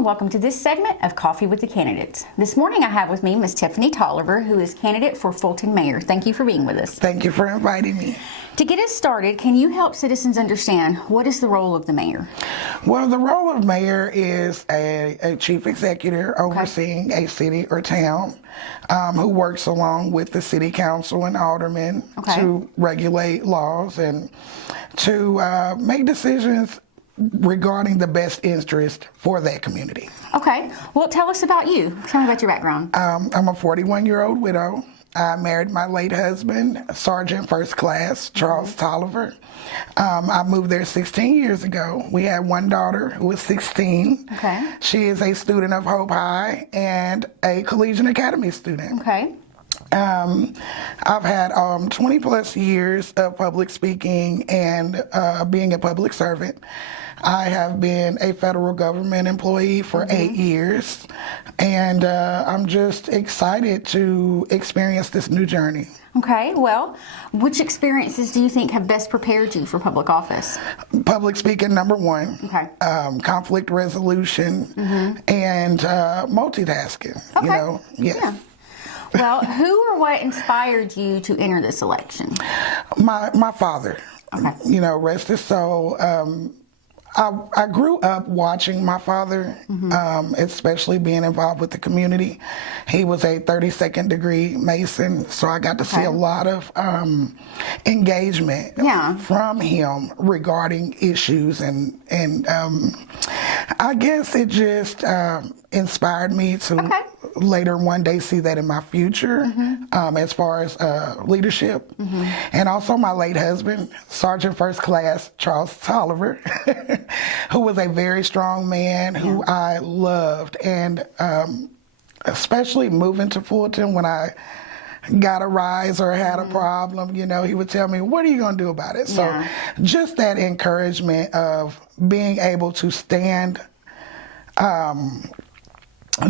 and welcome to this segment of Coffee with the Candidates. This morning I have with me Miss Tiffany Toliver, who is candidate for Fulton Mayor. Thank you for being with us. Thank you for inviting me. To get us started, can you help citizens understand what is the role of the mayor? Well, the role of mayor is a chief executive overseeing a city or town who works along with the city council and aldermen to regulate laws and to make decisions regarding the best interest for that community. Okay. Well, tell us about you. Tell me about your background. I'm a 41-year-old widow. I married my late husband, Sergeant First Class Charles Toliver. I moved there 16 years ago. We had one daughter who was 16. Okay. She is a student of Hope High and a Collegiate Academy student. Okay. I've had 20 plus years of public speaking and being a public servant. I have been a federal government employee for 8 years, and I'm just excited to experience this new journey. Okay, well, which experiences do you think have best prepared you for public office? Public speaking, number one. Okay. Conflict resolution and multitasking. Okay. You know, yes. Yeah. Well, who or what inspired you to enter this election? My father. Okay. You know, rest his soul. I grew up watching my father, especially being involved with the community. He was a 32nd degree Mason, so I got to see a lot of engagement from him regarding issues, and I guess it just inspired me to later one day see that in my future as far as leadership. And also my late husband, Sergeant First Class Charles Toliver, who was a very strong man who I loved, and especially moving to Fulton when I got a rise or had a problem, you know, he would tell me, what are you going to do about it? So just that encouragement of being able to stand,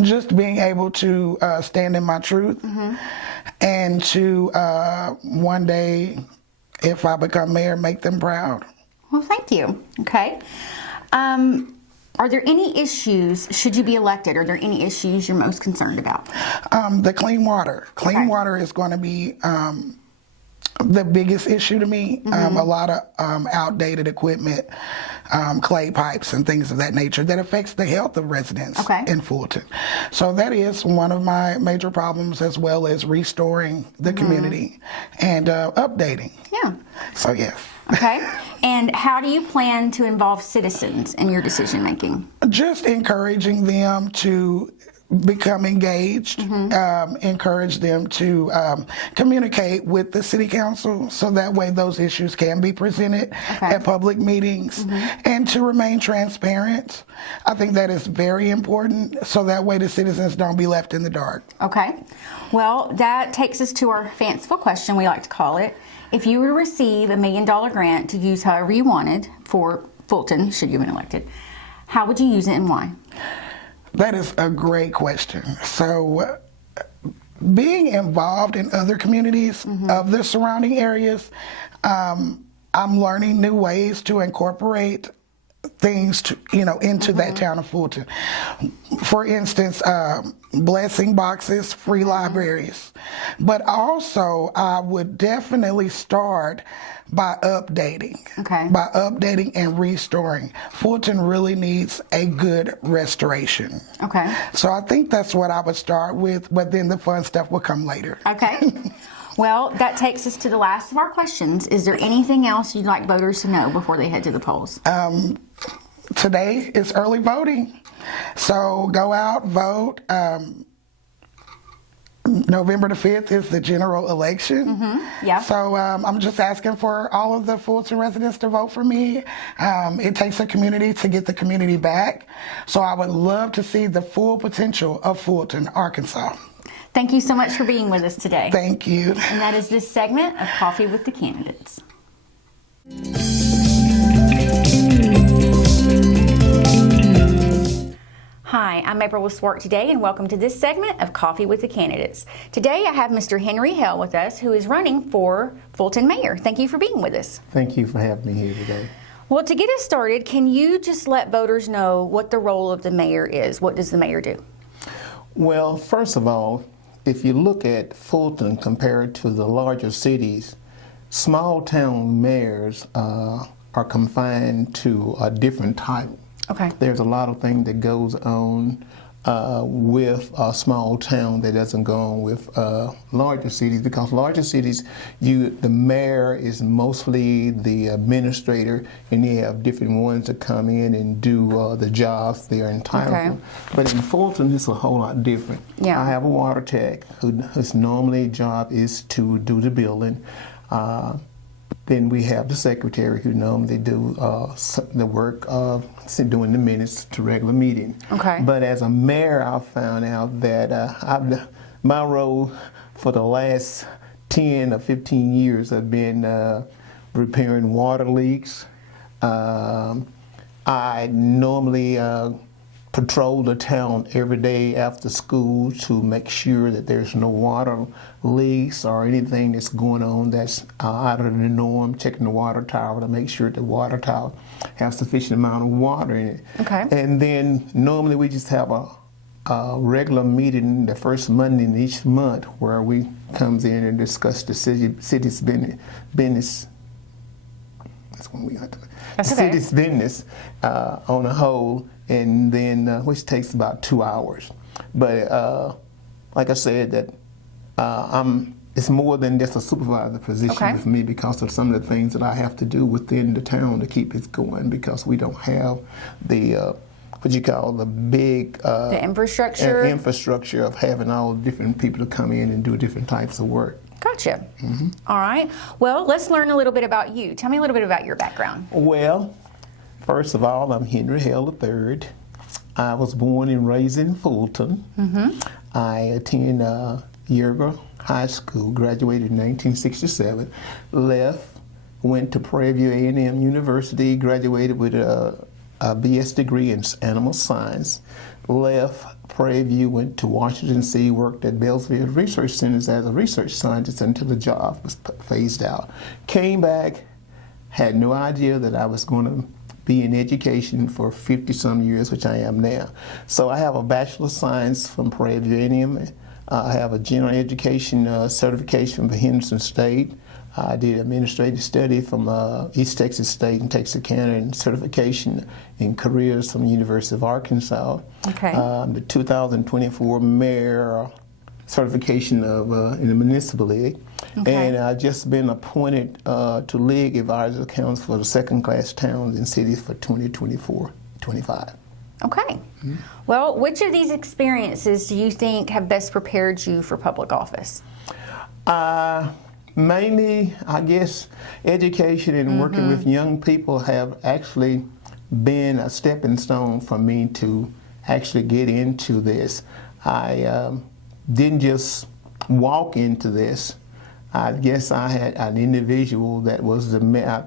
just being able to stand in my truth and to one day, if I become mayor, make them proud. Well, thank you. Okay. Are there any issues, should you be elected, are there any issues you're most concerned about? The clean water. Clean water is going to be the biggest issue to me. A lot of outdated equipment, clay pipes and things of that nature that affects the health of residents in Fulton. So that is one of my major problems, as well as restoring the community and updating. Yeah. So yes. Okay. And how do you plan to involve citizens in your decision making? Just encouraging them to become engaged, encourage them to communicate with the city council so that way those issues can be presented at public meetings, and to remain transparent. I think that is very important so that way the citizens don't be left in the dark. Okay. Well, that takes us to our fanciful question, we like to call it. If you were to receive $1 million grant to use however you wanted for Fulton, should you have been elected, how would you use it and why? That is a great question. So being involved in other communities of the surrounding areas, I'm learning new ways to incorporate things to, into that town of Fulton. For instance, blessing boxes, free libraries. But also I would definitely start by updating. By updating and restoring. Fulton really needs a good restoration. So I think that's what I would start with, but then the fun stuff will come later. Well, that takes us to the last of our questions. Is there anything else you'd like voters to know before they head to the polls? Today is early voting, so go out, vote. November the 5th is the general election. So I'm just asking for all of the Fulton residents to vote for me. It takes a community to get the community back. So I would love to see the full potential of Fulton, Arkansas. Thank you so much for being with us today. Thank you. And that is this segment of Coffee with the Candidates. Hi, I'm April with Work Today, and welcome to this segment of Coffee with the Candidates. Today I have Mr. Henry Hale with us, who is running for Fulton Mayor. Thank you for being with us. Thank you for having me here today. Well, to get us started, can you just let voters know what the role of the mayor is? What does the mayor do? Well, first of all, if you look at Fulton compared to the larger cities, small town mayors are confined to a different type. Okay. There's a lot of things that goes on with a small town that doesn't go on with larger cities, because larger cities, the mayor is mostly the administrator, and you have different ones that come in and do the jobs they're entitled to. But in Fulton, it's a whole lot different. Yeah. I have a water tech whose normally job is to do the building. Then we have the secretary who normally do the work of doing the minutes to regular meeting. Okay. But as a mayor, I found out that my role for the last 10 or 15 years have been repairing water leaks. I normally patrol the town every day after school to make sure that there's no water leaks or anything that's going on that's out of the norm, checking the water tower to make sure the water tower has sufficient amount of water in it. Okay. And then normally we just have a regular meeting the first Monday in each month where we comes in and discuss the city's business. That's when we got the city's business on a whole, and then which takes about 2 hours. But like I said, that it's more than just a supervisor position with me, because of some of the things that I have to do within the town to keep it going, because we don't have the what you call the big the infrastructure of having all different people to come in and do different types of work. Gotcha. All right. Well, let's learn a little bit about you. Tell me a little bit about your background. Well, first of all, I'm Henry Hale III. I was born and raised in Fulton. I attended Yerba High School, graduated in 1967, went to Prairie View A&M University, graduated with a BS degree in animal science, left Prairie View, went to Washington D.C., worked at Belleville Research Centers as a research scientist until the job was phased out. Came back, had no idea that I was going to be in education for 50-some years, which I am now. So I have a Bachelor of Science from Prairie View A&M. I have a general education certification from Henderson State. I did administrative study from East Texas State and Texarkana, and certification in careers from the University of Arkansas. Okay. The 2024 mayor certification of in the municipal league. Okay. And I've just been appointed to League Advisory Council for the second-class towns and cities for 2024-25. Okay. Well, which of these experiences do you think have best prepared you for public office? Mainly, I guess, education and working with young people have actually been a stepping stone for me to actually get into this. I didn't just walk into this. I guess I had an individual that was I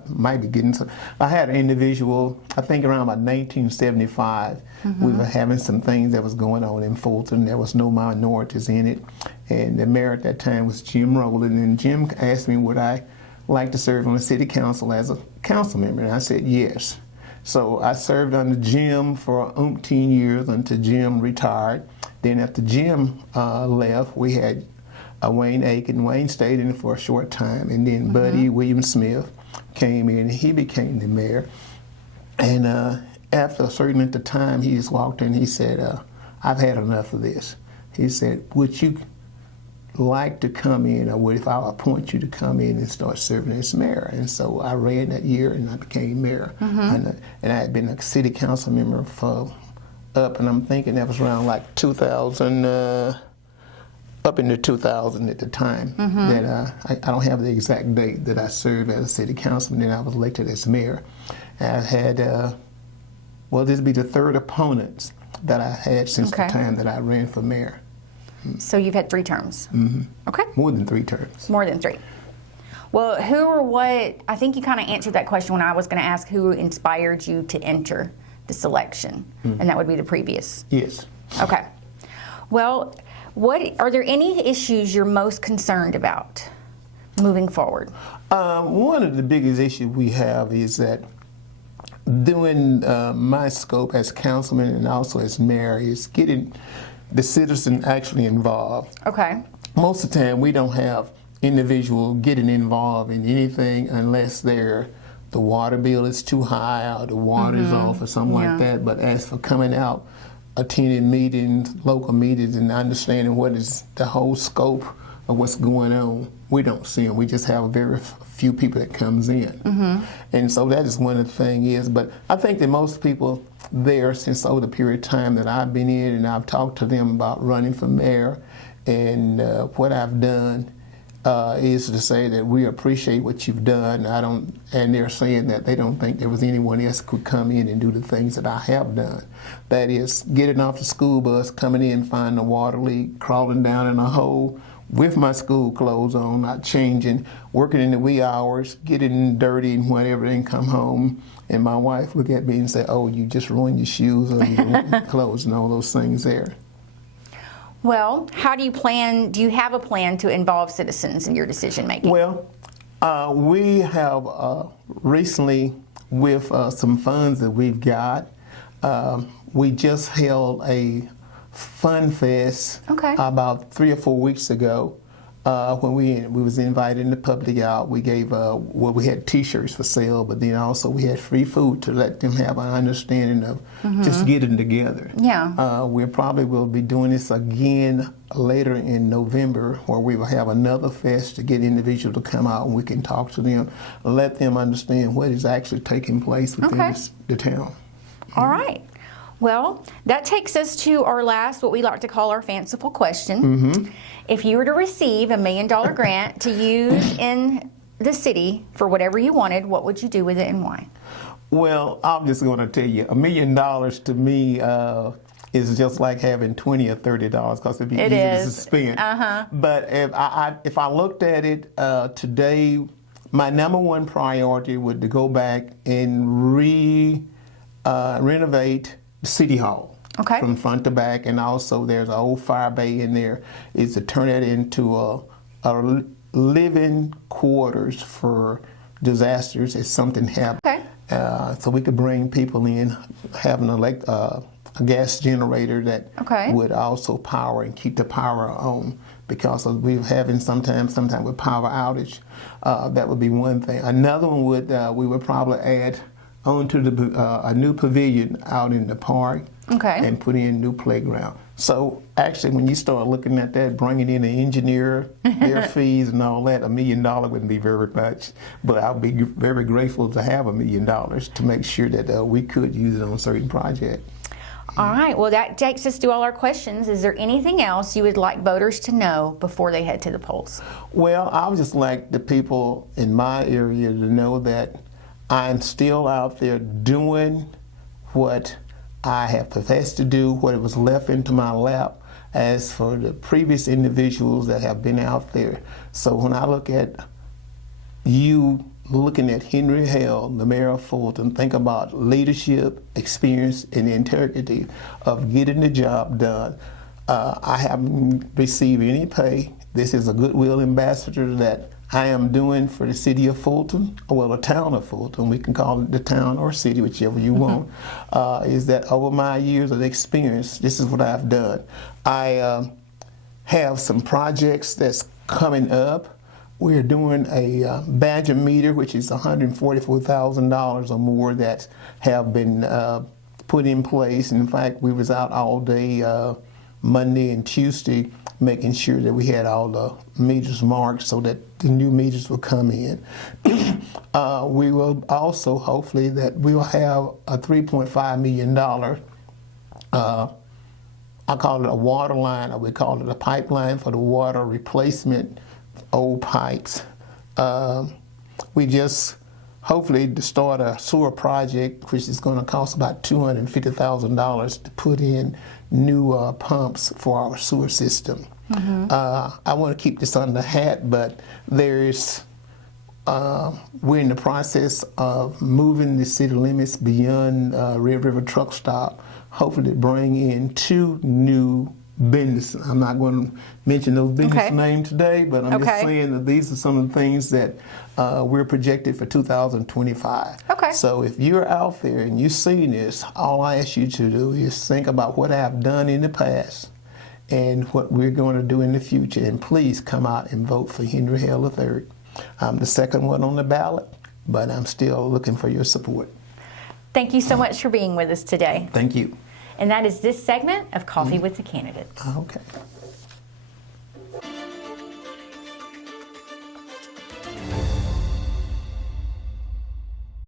might be getting some. I had an individual, I think around about 1975, we were having some things that was going on in Fulton. There was no minorities in it. And the mayor at that time was Jim Rowland. And Jim asked me would I like to serve on the city council as a council member. And I said yes. So I served under Jim for umpteen years until Jim retired. Then after Jim left, we had Wayne Aiken. Wayne stayed in for a short time, and then Buddy William Smith came in, and he became the mayor. And after a certain length of time, he just walked in, he said, I've had enough of this. He said, would you like to come in, or what if I'll appoint you to come in and start serving as mayor? And so I ran that year, and I became mayor. And I had been a city council member and I'm thinking that was around like 2000, up into 2000 at the time. That I don't have the exact date that I served as a city councilman, then I was elected as mayor. I had, this would be the third opponent that I had since the time that I ran for mayor. So you've had 3 terms. Okay. More than 3 terms. More than 3. Well, who or what, I think you kind of answered that question when I was going to ask who inspired you to enter this election, and that would be the previous. Yes. Okay. Well, are there any issues you're most concerned about moving forward? One of the biggest issues we have is that doing my scope as councilman and also as mayor is getting the citizen actually involved. Okay. Most of the time, we don't have individual getting involved in anything unless the water bill is too high or the water is off or something like that. But as for coming out, attending meetings, local meetings, and understanding what is the whole scope of what's going on, we don't see them. We just have a very few people that comes in. And so that is one of the things is, but I think that most people there, since over the period of time that I've been in and I've talked to them about running for mayor and what I've done, is to say that we appreciate what you've done. And they're saying that they don't think there was anyone else who could come in and do the things that I have done. That is, getting off the school bus, coming in, finding a water leak, crawling down in a hole with my school clothes on, not changing, working in the wee hours, getting dirty and whatever, and come home. And my wife look at me and say, "Oh, you just ruined your shoes or your clothes," and all those things there. Well, how do you have a plan to involve citizens in your decision making? Well, we have recently, with some funds that we've got, we just held a fun fest about 3 or 4 weeks ago. When we was inviting the public out, we gave we had T-shirts for sale, but then also we had free food to let them have an understanding of just getting together. Yeah. We probably will be doing this again later in November, where we will have another fest to get individuals to come out and we can talk to them, let them understand what is actually taking place within the town. All right. Well, that takes us to our last, what we like to call our fanciful question. If you were to receive $1 million grant to use in the city for whatever you wanted, what would you do with it and why? Well, I'm just going to tell you, $1 million to me is just like having $20 or $30 because it'd be easy to spend. But if I looked at it today, my number one priority would to go back and renovate City Hall. From front to back, and also there's an old fire bay in there, is to turn it into a living quarters for disasters if something happened. So we could bring people in, having a gas generator that would also power and keep the power on, because we're having sometimes with power outage. That would be one thing. Another one we would probably add onto a new pavilion out in the park. And put in new playground. So actually, when you start looking at that, bringing in an engineer, their fees and all that, $1 million wouldn't be very much. But I'll be very grateful to have $1 million to make sure that we could use it on certain projects. All right. Well, that takes us through all our questions. Is there anything else you would like voters to know before they head to the polls? Well, I would just like the people in my area to know that I'm still out there doing what I have professed to do, what it was left into my lap, as for the previous individuals that have been out there. So when I look at you looking at Henry Hale, the mayor of Fulton, think about leadership, experience, and the integrity of getting the job done. I haven't received any pay. This is a goodwill ambassador that I am doing for the city of Fulton, well, the town of Fulton, we can call it the town or city, whichever you want, is that over my years of experience, this is what I've done. I have some projects that's coming up. We're doing a Badger meter, which is $144,000 or more that have been put in place. And in fact, we was out all day Monday and Tuesday making sure that we had all the meters marked so that the new meters will come in. We will also, hopefully, that we will have a $3.5 million, I call it a water line, or we call it a pipeline for the water replacement, old pipes. We just hopefully to start a sewer project, which is going to cost about $250,000 to put in new pumps for our sewer system. I want to keep this under hat, but we're in the process of moving the city limits beyond Red River Truck Stop, hopefully to bring in 2 new business. I'm not going to mention those business Okay. names today, but I'm just Okay. saying that these are some of the things that we're projected for 2025. Okay. So if you're out there and you're seeing this, all I ask you to do is think about what I've done in the past and what we're going to do in the future. And please come out and vote for Henry Hale III. I'm the second one on the ballot, but I'm still looking for your support. Thank you so much for being with us today. Thank you. And that is this segment of Coffee with the Candidates. Okay.